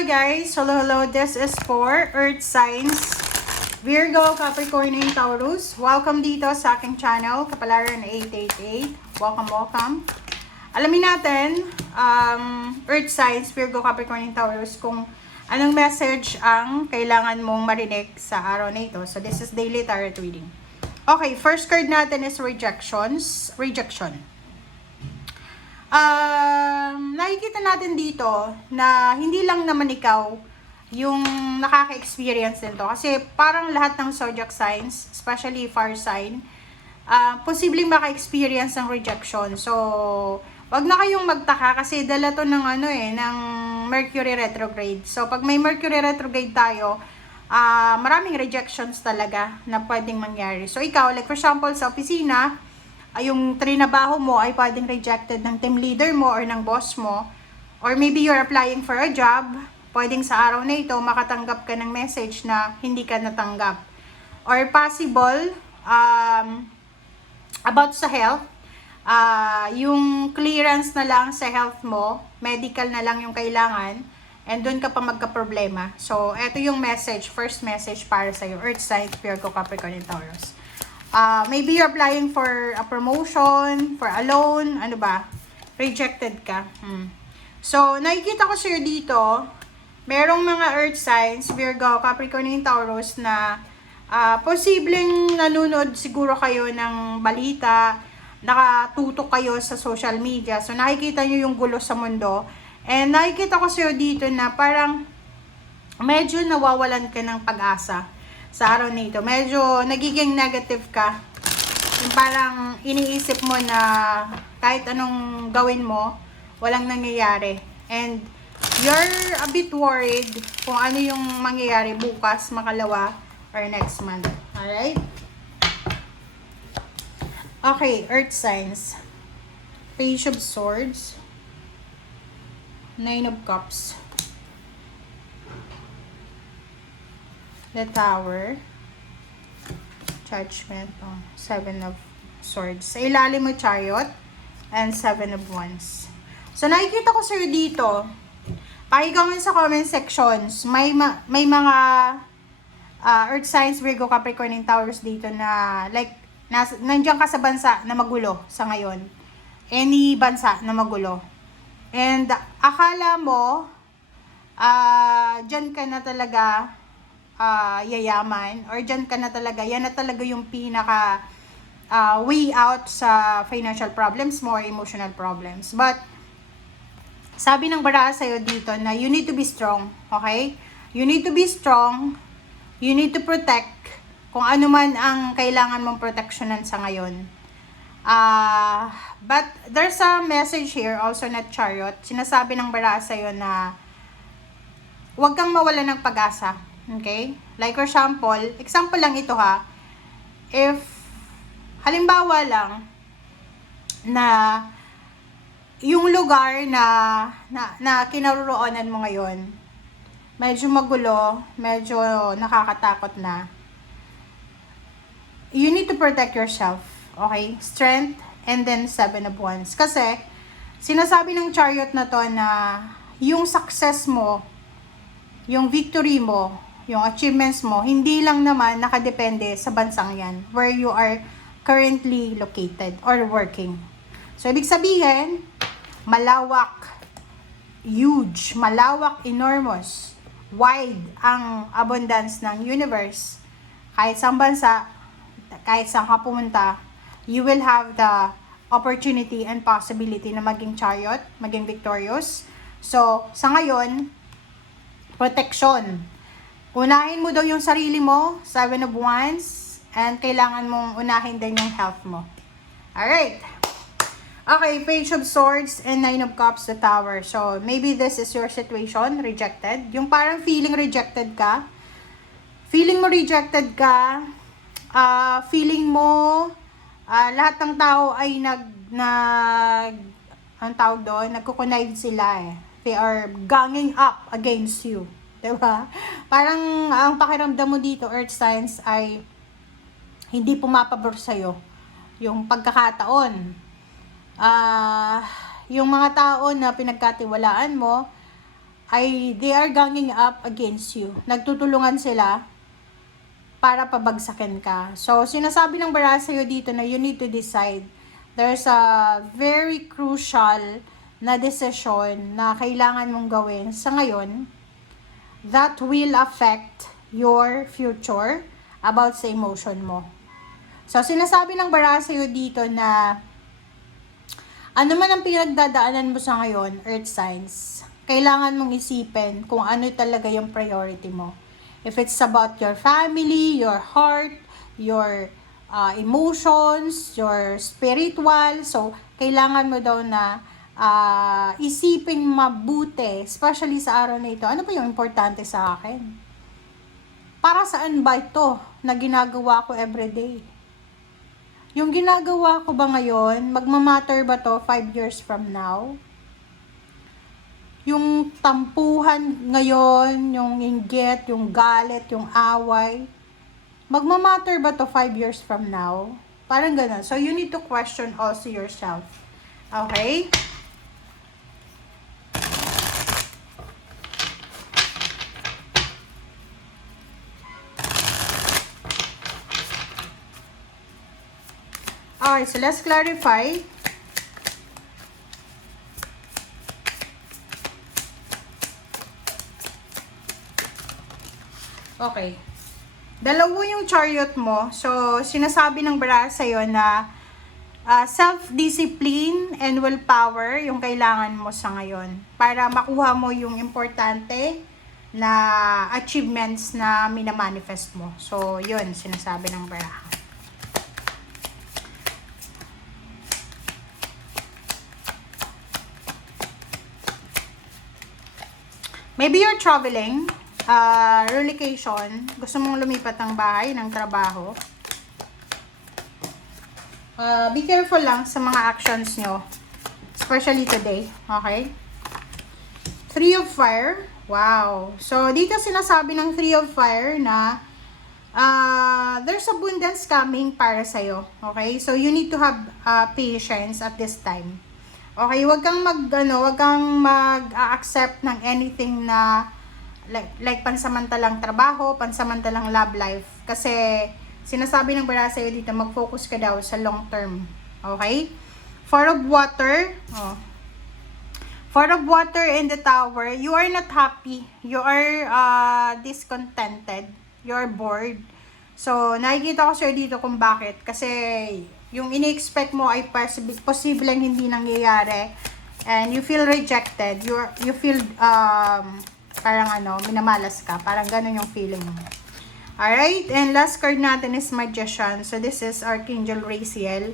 Hello guys! Hello! This is for Earth Signs, Virgo, Capricorn, and Taurus. Welcome dito sa aking channel, Kapalaran 888. Welcome! Alamin natin, Earth Signs, Virgo, Capricorn, and Taurus, kung anong message ang kailangan mong marinig sa araw na ito. So this is daily tarot reading. Okay, first card natin is rejection. Nakikita natin dito na hindi lang naman ikaw yung nakaka-experience nito. Kasi parang lahat ng zodiac signs, especially fire sign, posibleng maka-experience ng rejection. So, wag na kayong magtaka kasi dala to ng ng Mercury retrograde. So, pag may Mercury retrograde tayo, maraming rejections talaga na pwedeng mangyari. So, ikaw, like for example, sa opisina, yung trinabaho mo ay pwedeng rejected ng team leader mo or ng boss mo, or maybe you're applying for a job, pwedeng sa araw na ito makatanggap ka ng message na hindi ka natanggap, or possible about sa health, yung clearance na lang sa health mo, medical na lang yung kailangan, and doon ka pa magka-problema. So eto yung message, first message para sa Earth sign, Virgo, Capricorn, and Taurus. Maybe you're applying for a promotion, for a loan, rejected ka. So, nakikita ko sa'yo dito, merong mga earth signs, Virgo, Capricorn, and Taurus na posibleng nanonood siguro kayo ng balita, nakatutok kayo sa social media. So, nakikita nyo yung gulo sa mundo. And nakikita ko sa'yo dito na parang medyo nawawalan ka ng pag-asa sa araw na ito. Medyo nagiging negative ka. Yung parang iniisip mo na kahit anong gawin mo, walang nangyayari. And you're a bit worried kung ano yung mangyayari bukas, makalawa, or next month. Alright? Okay, Earth signs. Page of Swords. Nine of Cups. The Tower, Judgment, Seven of Swords. Sa ilalim mo, Chariot, and Seven of Wands. So, nakikita ko sa'yo dito, pakicomment sa comment sections, may mga Earth signs, Virgo, Capricorn, and Taurus dito na, like, nandiyan ka sa bansa na magulo sa ngayon. Any bansa na magulo. And, akala mo, dyan ka na talaga, yayaman, or dyan ka na talaga, yan na talaga yung pinaka way out sa financial problems mo or emotional problems. But sabi ng baraha sa'yo dito na you need to be strong, okay? You need to be strong, you need to protect kung ano man ang kailangan mong proteksyonan sa ngayon. But there's a message here, also na Chariot. Sinasabi ng baraha sa'yo na huwag kang mawala ng pag-asa. Okay? Like for example lang ito ha. If, halimbawa lang, na yung lugar na kinaroroonan mo ngayon, medyo magulo, medyo nakakatakot na, you need to protect yourself. Okay? Strength, and then Seven of Wands. Kasi, sinasabi ng Chariot na to na yung success mo, yung victory mo, yung achievements mo, hindi lang naman nakadepende sa bansang yan, where you are currently located or working. So, ibig sabihin, malawak, huge, malawak, enormous, wide ang abundance ng universe. Kahit sa bansa, kahit saan ka pumunta, you will have the opportunity and possibility na maging Chariot, maging victorious. So, sa ngayon, protection. Unahin mo daw yung sarili mo, Seven of Wands, and kailangan mong unahin din yung health mo. Alright. Okay, Page of Swords and Nine of Cups, the Tower. So, maybe this is your situation, rejected. Yung parang feeling rejected ka. Feeling mo rejected ka. Feeling mo, lahat ng tao ay ang tawag doon, nagko-connive sila eh. They are ganging up against you. Diba? Parang ang pakiramdam mo dito, Earth signs, ay hindi pumapabor sa'yo yung pagkakataon. Yung mga tao na pinagkatiwalaan mo they are ganging up against you. Nagtutulungan sila para pabagsakin ka. So, sinasabi ng Bara sa'yo dito na you need to decide. There's a very crucial na decision na kailangan mong gawin sa ngayon that will affect your future about sa emotion mo. So, sinasabi ng Bara sa'yo dito na ano man ang pinagdadaanan mo sa ngayon, earth signs, kailangan mong isipin kung ano talaga yung priority mo. If it's about your family, your heart, your emotions, your spiritual, so kailangan mo daw na isiping mabuti, especially sa araw na ito, ano ba yung importante sa akin? Para saan ba ito na ginagawa ko everyday? Yung ginagawa ko ba ngayon, magmamatter ba to 5 years from now? Yung tampuhan ngayon, yung inggit, yung galit, yung away, magmamatter ba to 5 years from now? Parang ganun. So, you need to question also yourself. Okay? Okay, so let's clarify. Okay. Dalawa yung chariot mo. So, sinasabi ng Bara sa'yo na self-discipline and willpower yung kailangan mo sa ngayon para makuha mo yung importante na achievements na minamanifest mo. So, yun, sinasabi ng Bara. Maybe you're traveling, relocation, gusto mong lumipat ng bahay, ng trabaho. Be careful lang sa mga actions nyo, especially today, okay? Three of Fire, wow. So, dito sinasabi ng Three of Fire na there's abundance coming para sa'yo, okay? So, you need to have patience at this time. Okay, wag kang mag-accept ng anything na like pansamantalang trabaho, pansamantalang love life. Kasi sinasabi ng Bara sa'yo dito, mag-focus ka daw sa long term. Okay? Four of Water. Oh. Four of Water in the Tower. You are not happy. You are discontented. You are bored. So, nakikita ko sa'yo dito kung bakit. Kasi yung ini-expect mo ay posibleng hindi nangyayari, and you feel rejected, you feel parang minamalas ka, parang ganun yung feeling mo. Alright, and last card natin is Magician. So this is Archangel Raziel.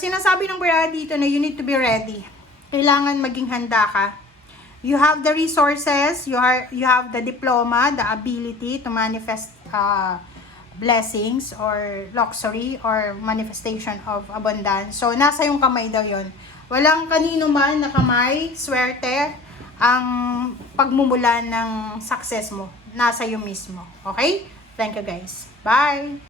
Sinasabi ng Bara dito na you need to be ready. Kailangan maging handa ka. You have the resources, you have the diploma, the ability to manifest blessings or luxury or manifestation of abundance. So, nasa yung kamay daw yun. Walang kanino man na kamay, swerte, ang pagmumulan ng success mo. Nasa iyo mismo. Okay? Thank you guys. Bye!